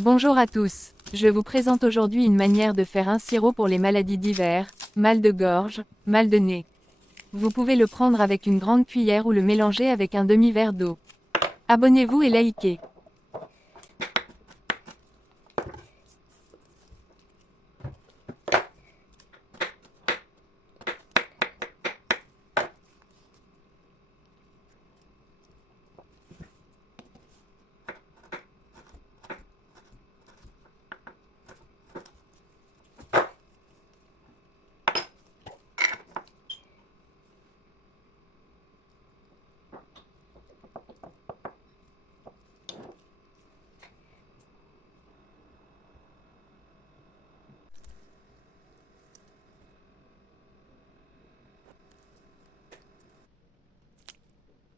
Bonjour à tous, je vous présente aujourd'hui une manière de faire un sirop pour les maladies d'hiver, mal de gorge, mal de nez. Vous pouvez le prendre avec une grande cuillère ou le mélanger avec un demi-verre d'eau. Abonnez-vous et likez.